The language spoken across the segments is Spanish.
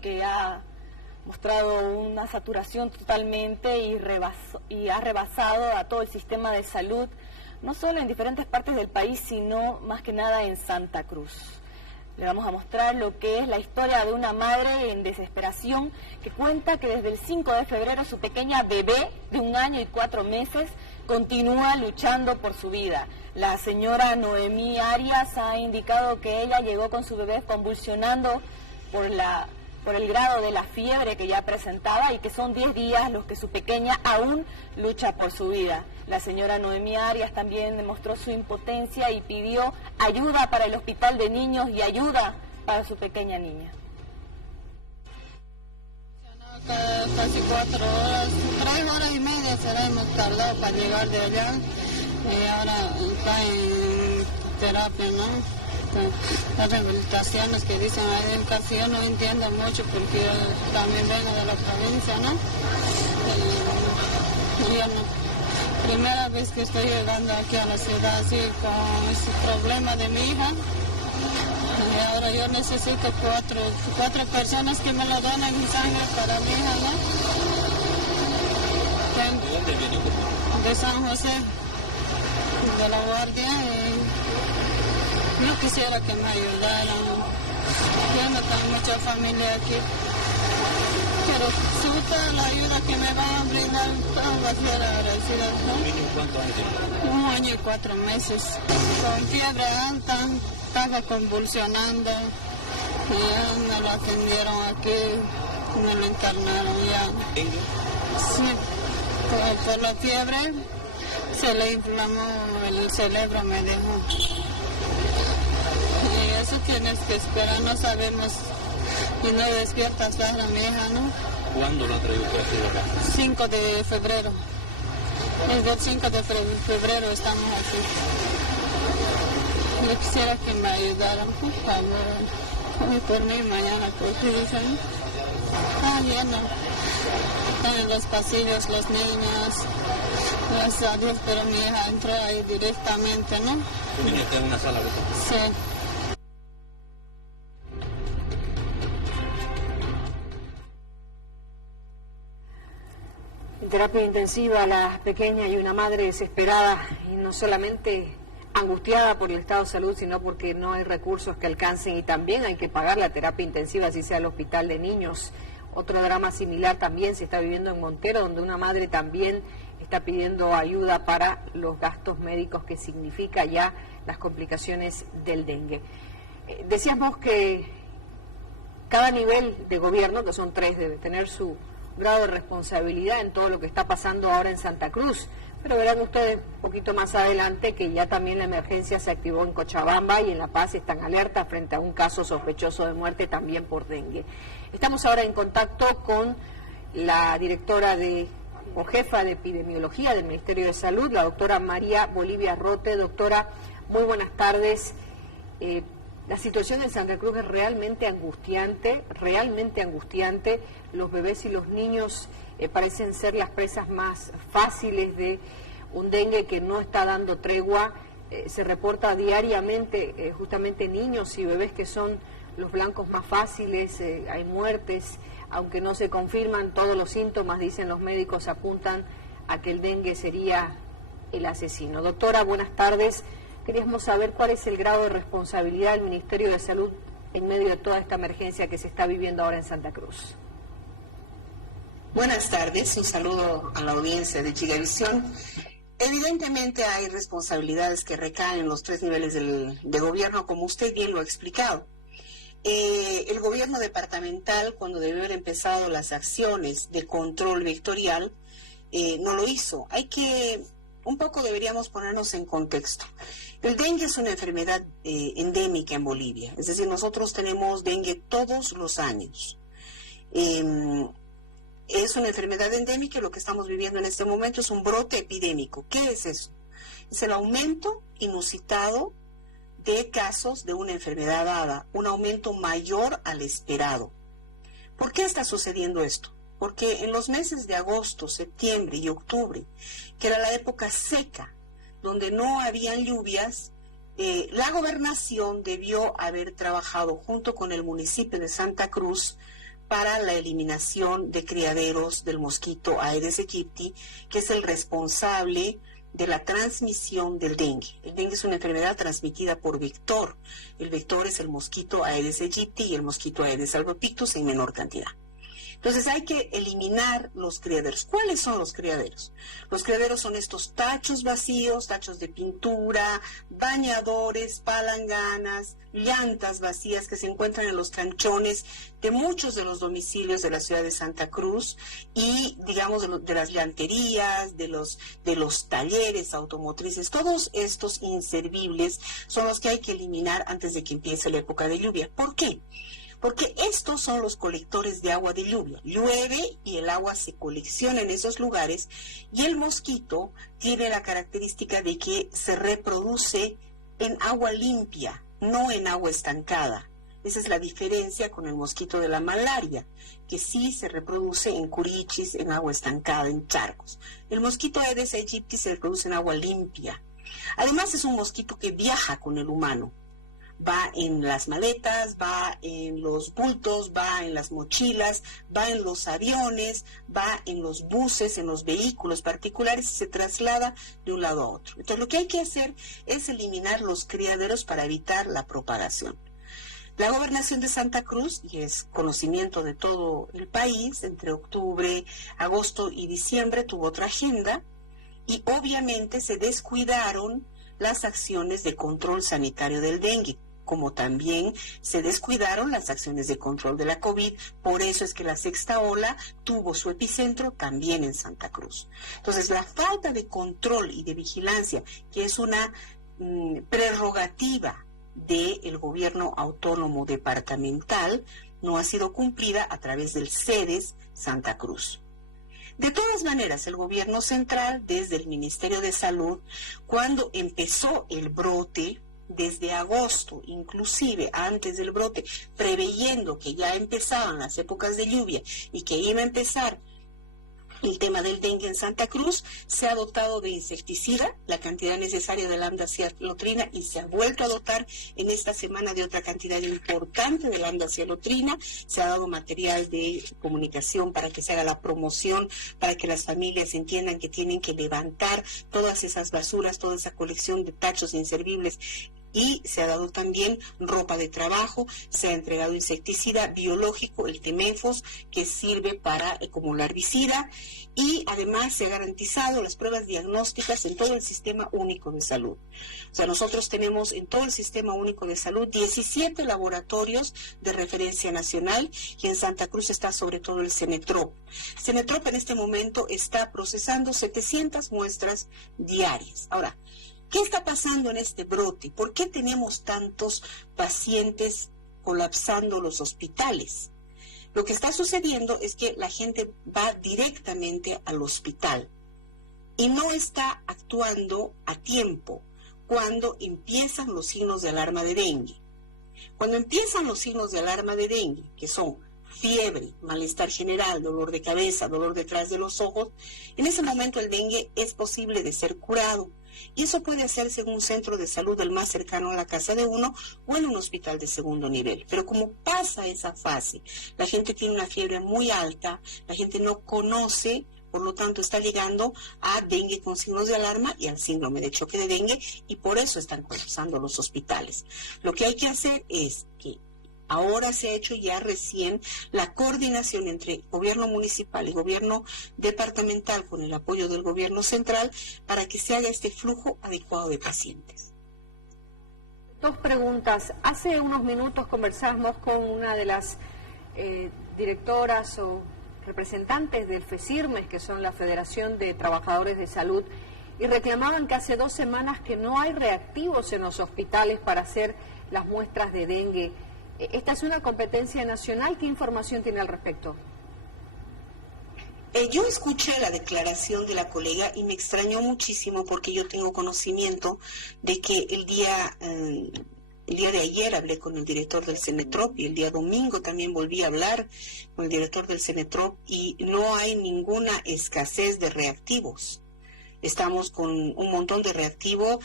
que ha mostrado una saturación totalmente y ha rebasado a todo el sistema de salud, no solo en diferentes partes del país, sino más que nada en Santa Cruz. Le vamos a mostrar lo que es la historia de una madre en desesperación que cuenta que desde el 5 de febrero su pequeña bebé de 1 año y 4 meses continúa luchando por su vida. La señora Noemí Arias ha indicado que ella llegó con su bebé convulsionando por el grado de la fiebre que ya presentaba y que son 10 días los que su pequeña aún lucha por su vida. La señora Noemí Arias también demostró su impotencia y pidió ayuda para el hospital de niños y ayuda para su pequeña niña. Casi 4 horas, 3 horas y media será, hemos tardado para llegar de allá y ahora está en terapia, ¿no? Las rehabilitaciones que dicen ahí, casi yo no entiendo mucho porque yo también vengo de la provincia, ¿no? Y yo no, primera vez que estoy llegando aquí a la ciudad así con ese problema de mi hija. Y ahora yo necesito cuatro personas que me lo donen mi sangre para mi hija, ¿no? ¿De dónde viene? De San José, de La Guardia. Yo quisiera que me ayudaran. Yo no tengo mucha familia aquí. Pero toda la ayuda que me van a brindar, va a ser agradecida, ¿no? ¿Cuántos años tiene? 1 año y 4 meses. Con fiebre alta, estaba convulsionando. Y ya me lo atendieron aquí, me lo internaron ya. ¿Dengue? Sí, por la fiebre se le inflamó el cerebro, me dijo. Y eso tienes que esperar, no sabemos. Y no despiertas a mi hija, ¿no? ¿Cuándo lo ha traído usted acá? 5 de febrero. Desde el 5 de febrero estamos aquí. Yo quisiera que me ayudaran, por favor. Y por mí mañana, porque dicen, está lleno. Están en los pasillos los niños. Gracias a Dios, pero mi hija entró ahí directamente, ¿no? ¿Tu niña está en una sala de esto? Sí. En terapia intensiva, la pequeña y una madre desesperada, y no solamente angustiada por el estado de salud, sino porque no hay recursos que alcancen y también hay que pagar la terapia intensiva, así sea el hospital de niños. Otro drama similar también se está viviendo en Montero, donde una madre también está pidiendo ayuda para los gastos médicos que significa ya las complicaciones del dengue. Decíamos que cada nivel de gobierno, que son 3, debe tener su grado de responsabilidad en todo lo que está pasando ahora en Santa Cruz, pero verán ustedes un poquito más adelante que ya también la emergencia se activó en Cochabamba y en La Paz están alerta frente a un caso sospechoso de muerte también por dengue. Estamos ahora en contacto con la directora o jefa de epidemiología del Ministerio de Salud, la doctora María Bolivia Rote. Doctora, muy buenas tardes. La situación en Santa Cruz es realmente angustiante. Los bebés y los niños parecen ser las presas más fáciles de un dengue que no está dando tregua. Se reporta diariamente justamente niños y bebés que son los blancos más fáciles. Hay muertes, aunque no se confirman todos los síntomas, dicen los médicos, apuntan a que el dengue sería el asesino. Doctora, buenas tardes. Queríamos saber cuál es el grado de responsabilidad del Ministerio de Salud en medio de toda esta emergencia que se está viviendo ahora en Santa Cruz. Buenas tardes, un saludo a la audiencia de Chigavisión. Evidentemente hay responsabilidades que recaen en los 3 niveles de gobierno, como usted bien lo ha explicado. El gobierno departamental, cuando debió haber empezado las acciones de control vectorial, no lo hizo. Un poco deberíamos ponernos en contexto. El dengue es una enfermedad endémica en Bolivia, es decir, nosotros tenemos dengue todos los años. Es una enfermedad endémica y lo que estamos viviendo en este momento es un brote epidémico. ¿Qué es eso? Es el aumento inusitado de casos de una enfermedad dada, un aumento mayor al esperado. ¿Por qué está sucediendo esto? Porque en los meses de agosto, septiembre y octubre, que era la época seca, donde no habían lluvias, la gobernación debió haber trabajado junto con el municipio de Santa Cruz para la eliminación de criaderos del mosquito Aedes aegypti, que es el responsable de la transmisión del dengue. El dengue es una enfermedad transmitida por vector. El vector es el mosquito Aedes aegypti y el mosquito Aedes albopictus en menor cantidad. Entonces hay que eliminar los criaderos. ¿Cuáles son los criaderos? Los criaderos son estos tachos vacíos, tachos de pintura, bañadores, palanganas, llantas vacías que se encuentran en los canchones de muchos de los domicilios de la ciudad de Santa Cruz y, digamos, de las llanterías, de los talleres automotrices. Todos estos inservibles son los que hay que eliminar antes de que empiece la época de lluvia. ¿Por qué? Porque estos son los colectores de agua de lluvia. Llueve y el agua se colecciona en esos lugares y el mosquito tiene la característica de que se reproduce en agua limpia, no en agua estancada. Esa es la diferencia con el mosquito de la malaria, que sí se reproduce en curichis, en agua estancada, en charcos. El mosquito Aedes aegypti se reproduce en agua limpia. Además es un mosquito que viaja con el humano. Va en las maletas, va en los bultos, va en las mochilas, va en los aviones, va en los buses, en los vehículos particulares y se traslada de un lado a otro. Entonces lo que hay que hacer es eliminar los criaderos para evitar la propagación. La gobernación de Santa Cruz, y es conocimiento de todo el país, entre octubre, agosto y diciembre tuvo otra agenda y obviamente se descuidaron las acciones de control sanitario del dengue, como también se descuidaron las acciones de control de la COVID. Por eso es que la sexta ola tuvo su epicentro también en Santa Cruz. Entonces, la falta de control y de vigilancia, que es una prerrogativa del gobierno autónomo departamental, no ha sido cumplida a través del CEDES Santa Cruz. De todas maneras, el gobierno central, desde el Ministerio de Salud, cuando empezó el brote, desde agosto, inclusive antes del brote, preveyendo que ya empezaban las épocas de lluvia y que iba a empezar el tema del dengue en Santa Cruz, se ha dotado de insecticida, la cantidad necesaria de lambda-cialotrina, y se ha vuelto a dotar en esta semana de otra cantidad importante de lambda-cialotrina. Se ha dado material de comunicación para que se haga la promoción, para que las familias entiendan que tienen que levantar todas esas basuras, toda esa colección de tachos inservibles. Y se ha dado también ropa de trabajo, se ha entregado insecticida biológico, el Temenfos, que sirve para como larvicida, y además se ha garantizado las pruebas diagnósticas en todo el Sistema Único de Salud. O sea, nosotros tenemos en todo el Sistema Único de Salud 17 laboratorios de referencia nacional, y en Santa Cruz está sobre todo el Cenetrop. Cenetrop en este momento está procesando 700 muestras diarias. Ahora, ¿qué está pasando en este brote? ¿Por qué tenemos tantos pacientes colapsando los hospitales? Lo que está sucediendo es que la gente va directamente al hospital y no está actuando a tiempo cuando empiezan los signos de alarma de dengue. Cuando empiezan los signos de alarma de dengue, que son fiebre, malestar general, dolor de cabeza, dolor detrás de los ojos, en ese momento el dengue es posible de ser curado. Y eso puede hacerse en un centro de salud el más cercano a la casa de uno o en un hospital de segundo nivel. Pero como pasa esa fase, la gente tiene una fiebre muy alta, la gente no conoce, por lo tanto está llegando a dengue con signos de alarma y al síndrome de choque de dengue, y por eso están colapsando los hospitales. Lo que hay que hacer es que ahora se ha hecho ya recién la coordinación entre gobierno municipal y gobierno departamental con el apoyo del gobierno central para que se haga este flujo adecuado de pacientes. Dos preguntas. Hace unos minutos conversamos con una de las directoras o representantes del FECIRMES, que son la Federación de Trabajadores de Salud, y reclamaban que hace 2 semanas que no hay reactivos en los hospitales para hacer las muestras de dengue. ¿Esta es una competencia nacional? ¿Qué información tiene al respecto? Yo escuché la declaración de la colega y me extrañó muchísimo porque yo tengo conocimiento de que el día de ayer hablé con el director del Cenetrop y el día domingo también volví a hablar con el director del Cenetrop y no hay ninguna escasez de reactivos. Estamos con un montón de reactivo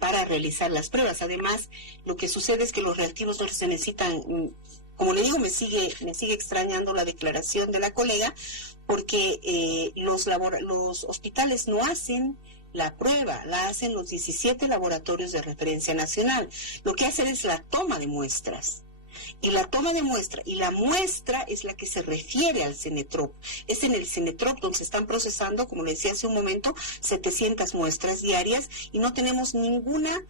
para realizar las pruebas. Además, lo que sucede es que los reactivos no se necesitan Como le digo, me sigue extrañando la declaración de la colega, porque los hospitales no hacen la prueba, la hacen los 17 laboratorios de referencia nacional. Lo que hacen es la toma de muestras. Y la toma de muestra, y la muestra es la que se refiere al Cenetrop. Es en el Cenetrop donde se están procesando, como le decía hace un momento, 700 muestras diarias, y no tenemos ninguna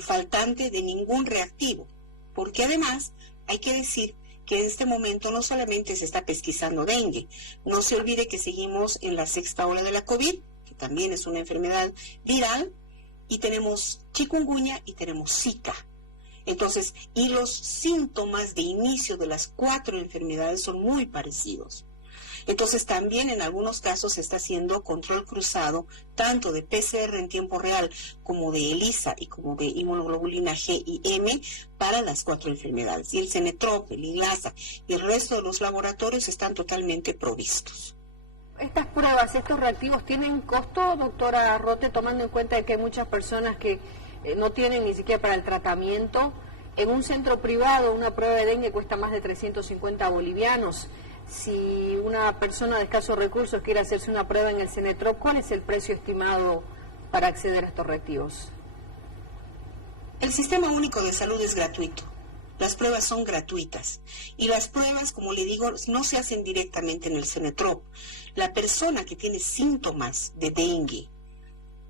faltante de ningún reactivo. Porque además, hay que decir que en este momento no solamente se está pesquisando dengue, no se olvide que seguimos en la 6ª ola de la COVID, que también es una enfermedad viral, y tenemos chikungunya y tenemos Zika. Entonces, y los síntomas de inicio de las 4 enfermedades son muy parecidos. Entonces, también en algunos casos se está haciendo control cruzado, tanto de PCR en tiempo real, como de ELISA y como de inmunoglobulina G y M, para las 4 enfermedades. Y el Cenetrop, el IGLASA y el resto de los laboratorios están totalmente provistos. ¿Estas pruebas, estos reactivos, tienen costo, doctora Rote, tomando en cuenta que hay muchas personas que no tienen ni siquiera para el tratamiento? En un centro privado una prueba de dengue cuesta más de 350 bolivianos. Si una persona de escasos recursos quiere hacerse una prueba en el Cenetrop, ¿cuál es el precio estimado para acceder a estos reactivos? El Sistema Único de Salud es gratuito. Las pruebas son gratuitas. Y las pruebas, como le digo, no se hacen directamente en el Cenetrop. La persona que tiene síntomas de dengue,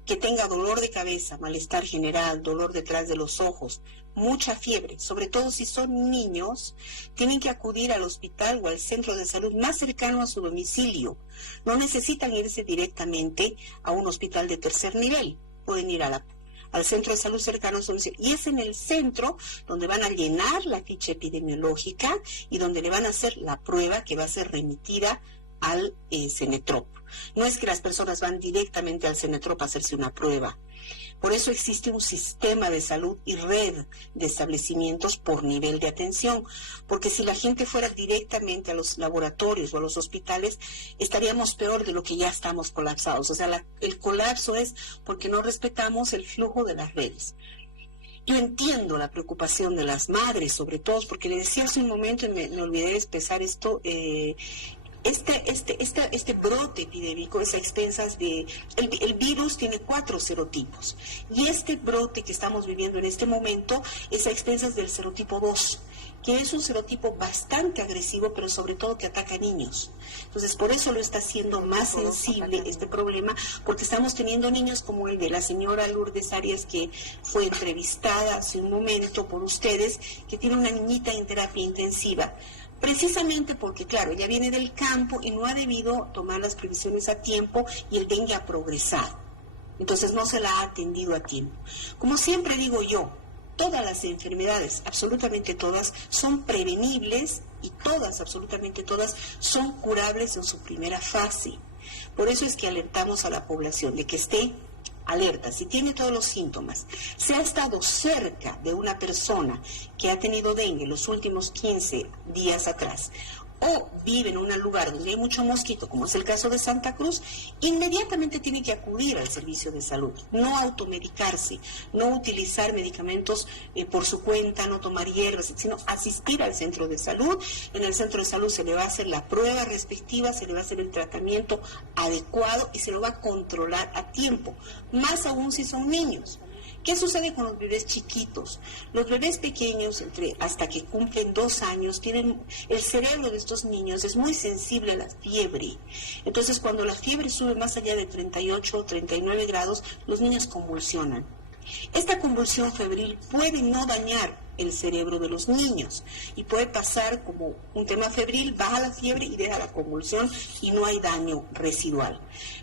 que tenga dolor de cabeza, malestar general, dolor detrás de los ojos, mucha fiebre, sobre todo si son niños, tienen que acudir al hospital o al centro de salud más cercano a su domicilio. No necesitan irse directamente a un hospital de tercer nivel, pueden ir al centro de salud cercano a su domicilio. Y es en el centro donde van a llenar la ficha epidemiológica y donde le van a hacer la prueba que va a ser remitida al Cenetrop. No es que las personas van directamente al Cenetrop a hacerse una prueba. Por eso existe un sistema de salud y red de establecimientos por nivel de atención, porque si la gente fuera directamente a los laboratorios o a los hospitales, estaríamos peor de lo que ya estamos colapsados. O sea, el colapso es porque no respetamos el flujo de las redes. Yo entiendo la preocupación de las madres, sobre todo, porque le decía hace un momento, y me olvidé de expresar esto, este brote epidémico es a expensas de... El virus tiene 4 serotipos, y este brote que estamos viviendo en este momento es a expensas del serotipo 2, que es un serotipo bastante agresivo, pero sobre todo que ataca a niños. Entonces, por eso lo está haciendo más sensible este problema, porque estamos teniendo niños como el de la señora Lourdes Arias, que fue entrevistada hace un momento por ustedes, que tiene una niñita en terapia intensiva. Precisamente porque, claro, ella viene del campo y no ha debido tomar las previsiones a tiempo y el dengue ha progresado. Entonces no se la ha atendido a tiempo. Como siempre digo yo, todas las enfermedades, absolutamente todas, son prevenibles y todas, absolutamente todas, son curables en su primera fase. Por eso es que alertamos a la población de que esté alerta, si tiene todos los síntomas, se ha estado cerca de una persona que ha tenido dengue los últimos 15 días atrás, o vive en un lugar donde hay mucho mosquito, como es el caso de Santa Cruz, inmediatamente tiene que acudir al servicio de salud, no automedicarse, no utilizar medicamentos por su cuenta, no tomar hierbas, sino asistir al centro de salud. En el centro de salud se le va a hacer la prueba respectiva, se le va a hacer el tratamiento adecuado y se lo va a controlar a tiempo, más aún si son niños. ¿Qué sucede con los bebés chiquitos? Los bebés pequeños, hasta que cumplen 2 años, el cerebro de estos niños es muy sensible a la fiebre. Entonces, cuando la fiebre sube más allá de 38 o 39 grados, los niños convulsionan. Esta convulsión febril puede no dañar el cerebro de los niños y puede pasar como un tema febril, baja la fiebre y deja la convulsión y no hay daño residual.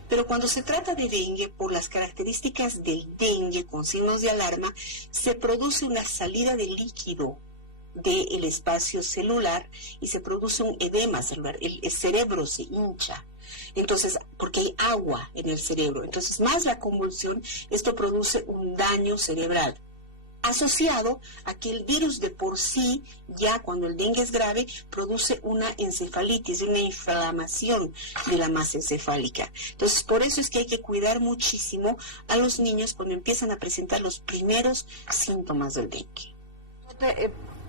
Pero cuando se trata de dengue, por las características del dengue con signos de alarma, se produce una salida de líquido del espacio celular y se produce un edema celular, el cerebro se hincha. Entonces, porque hay agua en el cerebro, entonces más la convulsión, esto produce un daño cerebral, asociado a que el virus de por sí, ya cuando el dengue es grave, produce una encefalitis, una inflamación de la masa encefálica. Entonces, por eso es que hay que cuidar muchísimo a los niños cuando empiezan a presentar los primeros síntomas del dengue.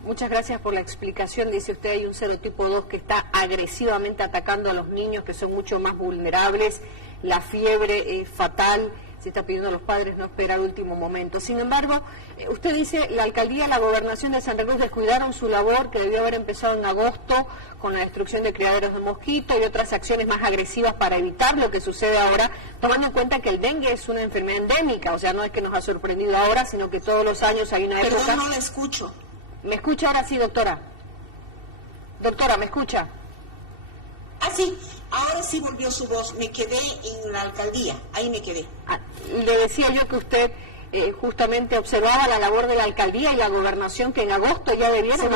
Muchas gracias por la explicación. Dice usted, hay un serotipo 2 que está agresivamente atacando a los niños, que son mucho más vulnerables. La fiebre es fatal. Se está pidiendo a los padres no esperar el último momento. Sin embargo, usted dice, la alcaldía y la gobernación de Santa Cruz descuidaron su labor, que debió haber empezado en agosto, con la destrucción de criaderos de mosquitos y otras acciones más agresivas para evitar lo que sucede ahora, tomando en cuenta que el dengue es una enfermedad endémica. O sea, no es que nos ha sorprendido ahora, sino que todos los años hay una época... Perdón, no la escucho. ¿Me escucha ahora sí, doctora? Doctora, ¿me escucha? Ah, sí, ahora sí volvió su voz. Me quedé en la alcaldía, ahí me quedé. Le decía yo que usted justamente observaba la labor de la alcaldía y la gobernación, que en agosto ya debieron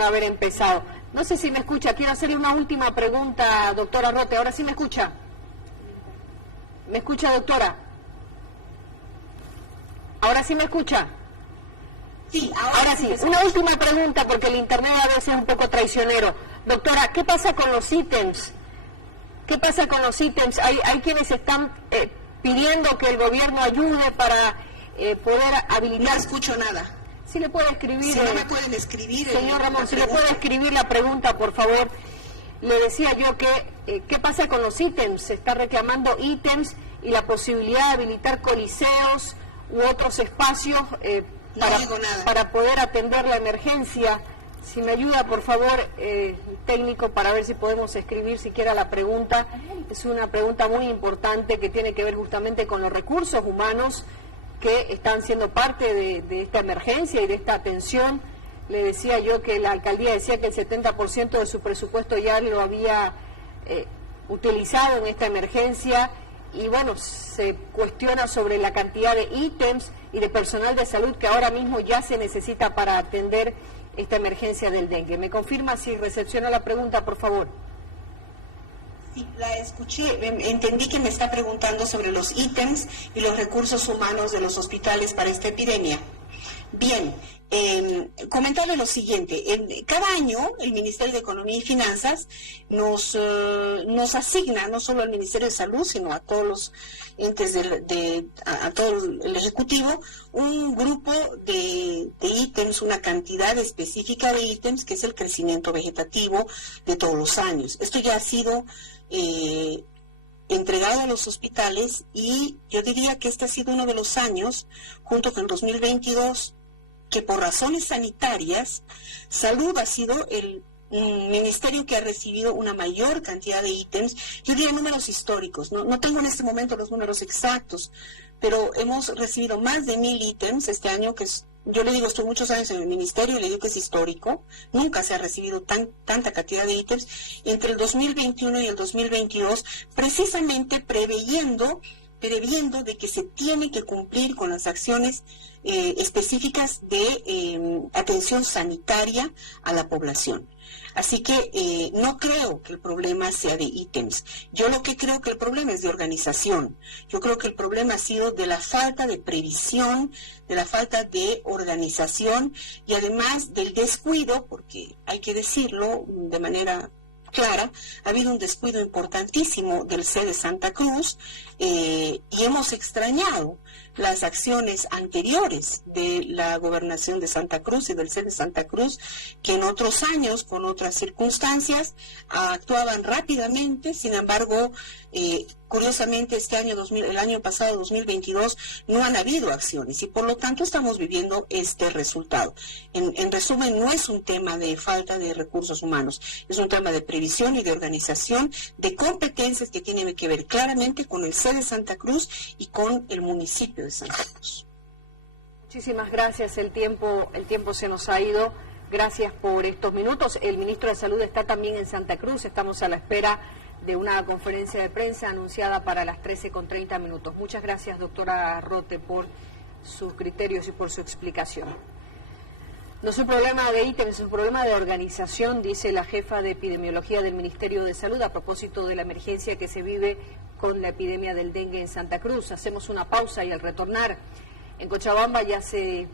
haber empezado. No sé si me escucha, quiero hacerle una última pregunta, doctora Rote. ¿Ahora sí me escucha? ¿Me escucha, doctora? ¿Ahora sí me escucha? Sí, ahora sí. Una última pregunta, porque el internet a veces es un poco traicionero. Doctora, ¿qué pasa con los ítems? ¿Qué pasa con los ítems? Hay quienes están pidiendo que el gobierno ayude para poder habilitar... No escucho nada. Si le puede escribir... Si no me pueden escribir... Señor Ramón, si le puede escribir la pregunta, por favor. Le decía yo que, ¿qué pasa con los ítems? Se está reclamando ítems y la posibilidad de habilitar coliseos u otros espacios para poder atender la emergencia. Si me ayuda, por favor, técnico, para ver si podemos escribir siquiera la pregunta. Es una pregunta muy importante que tiene que ver justamente con los recursos humanos que están siendo parte de esta emergencia y de esta atención. Le decía yo que la alcaldía decía que el 70% de su presupuesto ya lo había utilizado en esta emergencia, y bueno, se cuestiona sobre la cantidad de ítems y de personal de salud que ahora mismo ya se necesita para atender esta emergencia del dengue. ¿Me confirma si recepciona la pregunta, por favor? Sí, la escuché. Entendí que me está preguntando sobre los ítems y los recursos humanos de los hospitales para esta epidemia. Bien, comentarle lo siguiente. Cada año el Ministerio de Economía y Finanzas nos asigna, no solo al Ministerio de Salud, sino a todos los entes a todo el Ejecutivo, un grupo de ítems, una cantidad específica de ítems, que es el crecimiento vegetativo de todos los años. Esto ya ha sido entregado a los hospitales, y yo diría que este ha sido uno de los años, junto con el 2022, que por razones sanitarias, Salud ha sido el ministerio que ha recibido una mayor cantidad de ítems. Yo diría números históricos, no tengo en este momento los números exactos, pero hemos recibido más de 1,000 ítems este año, que es, yo le digo, estoy muchos años en el ministerio y le digo que es histórico. Nunca se ha recibido tanta cantidad de ítems entre el 2021 y el 2022, precisamente previendo de que se tiene que cumplir con las acciones específicas de atención sanitaria a la población. Así que no creo que el problema sea de ítems. Yo lo que creo que el problema es de organización. Yo creo que el problema ha sido de la falta de previsión, de la falta de organización, y además del descuido, porque hay que decirlo de manera clara, ha habido un descuido importantísimo del CEDES Santa Cruz, y hemos extrañado las acciones anteriores de la gobernación de Santa Cruz y del CEDES Santa Cruz, que en otros años, con otras circunstancias, actuaban rápidamente. Sin embargo, curiosamente este año, el año pasado, 2022, no han habido acciones, y por lo tanto estamos viviendo este resultado. En resumen, no es un tema de falta de recursos humanos, es un tema de previsión y de organización, de competencias que tienen que ver claramente con el CEDES Santa Cruz y con el municipio de Santa Cruz. Muchísimas gracias, el tiempo se nos ha ido. Gracias por estos minutos. El ministro de Salud está también en Santa Cruz, estamos a la espera de una conferencia de prensa anunciada para las 13:30. Muchas gracias, doctora Rote, por sus criterios y por su explicación. No es un problema de ítems, es un problema de organización, dice la jefa de epidemiología del Ministerio de Salud a propósito de la emergencia que se vive con la epidemia del dengue en Santa Cruz. Hacemos una pausa y al retornar, en Cochabamba ya se